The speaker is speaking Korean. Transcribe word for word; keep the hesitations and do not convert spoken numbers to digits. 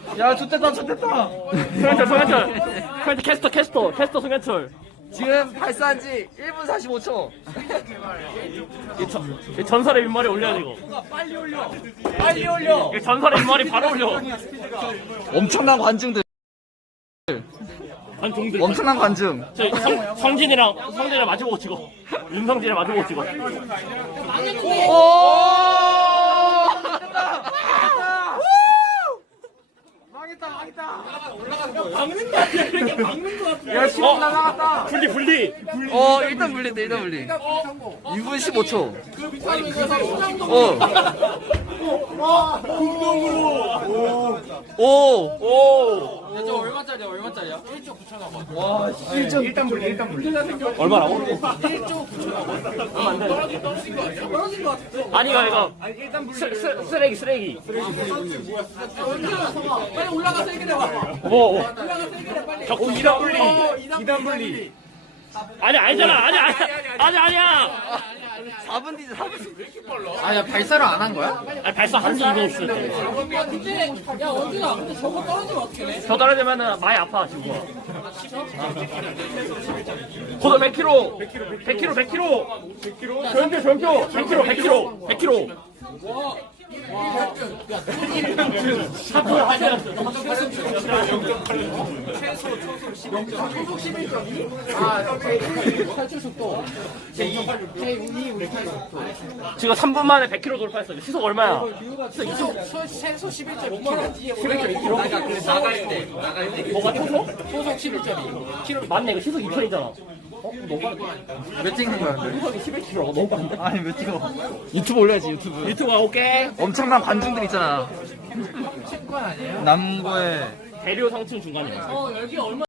야, 좋됐다, 좋됐다. 송현철, 송현철. 송현철 캐스터, 캐스터, 캐스터 송현철. 지금 발사한 지 일 분 사십오 초. 이, 전, 이 전설의 윗머리 올려야 돼, 이거. 빨리 올려. 빨리 올려. 이 전설의 윗머리 바로 올려. 엄청난 관중들. 한 종들. 엄청난 관중. 저 성, 성진이랑, 성진이랑 마주보고 찍어. 윤성진이랑 마주보고 찍어. 오! 야, 어, 나가갔다. 분리, 분리. 어, 일단 물린다, 일단 물리. 육 분 십오 초. 어. 오. 오. 저 얼마짜리야? 얼마짜리야? 일조 구천억 원. 와, 일점 일단 물리, 일단 물리. 얼마라고? 일조 구천억 원. 떨어진 떨어진 거 아니야? 떨어진 거 같아. 아니, 이거, 이거. 쓰, 쓰, 쓰레기, 쓰레기. 빨리 올라가서 얘기해봐. 뭐, 뭐. 올라가서 얘기해 빨리. 격투 이단 분리. 어, 이단 분리. 아니, 아니잖아. 아니, 아니, 아니, 아니야. 사 분 뒤지, 사 분. 아야 발사를 안 한 거야? 아니, 발사 한지 이거 없을 때. 야 근데 야 원준아 근데 저거 떨어지면 어떻게 해? 저 떨어지면은 많이 아파, 지금. 고도 백 킬로미터. 백 킬로미터, 백 킬로미터. 백 킬로미터. 조용표, 조용표. 백 킬로미터, 백 킬로미터. 백 킬로미터. 지금 삼 분 만에 백 킬로미터 돌파했어. 시속 얼마야? 최소 십일 점 이 킬로미터. 십일 점 이 킬로미터? 나갈 때 나갈 때 뭐가 초속? 소속 십일 점 이 킬로미터. 맞네, 이거 시속 이 킬로미터잖아. 어? 너무 빠르다. 몇 찍는 거야, 근데? 시속이 십일 킬로미터. 너무 빠른데? 아니, 몇 찍어? 유튜브 올려야지, 유튜브. 유튜브 오케이. 엄청난 관중들 있잖아. 남고에. 대료 상층 중간이야. 어 여기 얼마?